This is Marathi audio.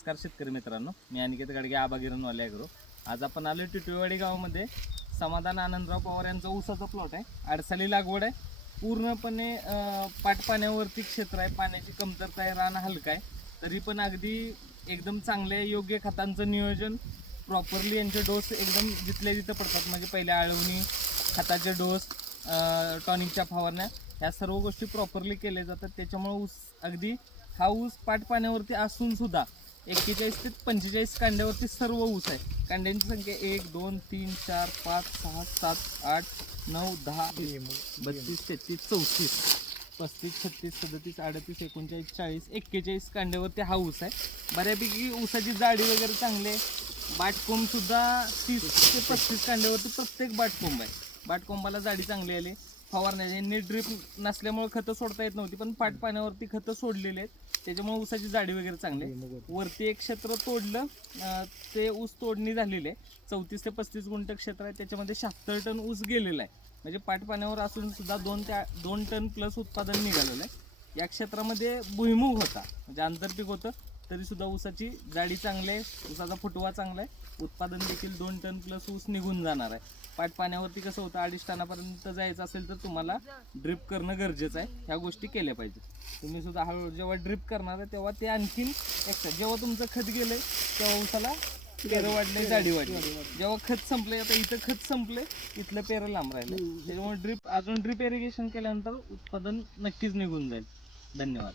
नमस्कार शेतकरी मित्रांनो, मी अनिकेत गाडगे, आबा गिरणवाले ॲग्रो. आज आपण आलो टिटवेवाडी गावामध्ये. समाधान आनंदराव पवार यांचा ऊसाचा प्लॉट आहे. आडसाली लागवड आहे. पूर्णपणे पाटपाण्यावरती क्षेत्र आहे. पाण्याची कमतरता आहे, रान हलका आहे. तरी पण अगदी एकदम चांगले योग्य खतांचं नियोजन प्रॉपरली, यांचे डोस एकदम जिथल्या तिथं पडतात. म्हणजे पहिले आळवणी, खताचे डोस, टॉनिकच्या फवारण्या, ह्या सर्व गोष्टी प्रॉपरली केल्या जातात. त्याच्यामुळे ऊस अगदी हा ऊस पाटपाण्यावरती असून सुद्धा 41 ते 45 कांड्यावरती सर्व ऊस आहे. कांड्यांची संख्या 1 2 3 4 5 6 7 8 9 10 32 33 34 35 36 37 38 39 40 41 कांड्यावरती हा ऊस आहे. बऱ्यापैकी ऊसाची जाडी वगैरे चांगली आहे. बाटकोंब सुद्धा 30 ते 35 कांड्यावरती प्रत्येक बाटकोंब आहे. बाटकोंबाला जाडी चांगली आली. फवारण्याचे नीट ड्रीप नसल्यामुळे खतं सोडता येत नव्हती, पण पाटपाण्यावरती खतं सोडलेले आहेत. त्याच्यामुळे ऊसाची जाडी वगैरे चांगली आहे. वरती एक क्षेत्र तोडलं, ते ऊस तोडणी झालेली आहे. 34 ते 35 गुंठ क्षेत्र आहे. त्याच्यामध्ये 76 टन ऊस गेलेला आहे. म्हणजे पाटपाण्यावर असून सुद्धा 2 टन प्लस उत्पादन निघालेलं आहे. या क्षेत्रामध्ये भुईमुग होता, म्हणजे आंतरपीक होतं, तरी सुद्धा ऊसाची जाडी चांगली आहे. ऊसाचा फुटवा चांगला आहे. उत्पादन देखील 2 टन प्लस ऊस निघून जाणार आहे. पाटपाण्यावरती कसं होतं, 2.5 टनापर्यंत जायचं असेल तर तुम्हाला ड्रिप करणं गरजेचं आहे. ह्या गोष्टी केल्या पाहिजेत. तुम्ही सुद्धा हळूहळू जेव्हा ड्रिप करणार आहे तेव्हा ते आणखीन एक्स्ट्रा, जेव्हा तुमचं खत गेलंय तेव्हा ऊसाला पेरं वाढले, जाडी वाढली. जेव्हा खत संपले, आता इथं खत संपले, इथलं पेरं लांब राहिलं. त्याच्यामुळे अजून ड्रिप इरिगेशन केल्यानंतर उत्पादन नक्कीच निघून जाईल. धन्यवाद.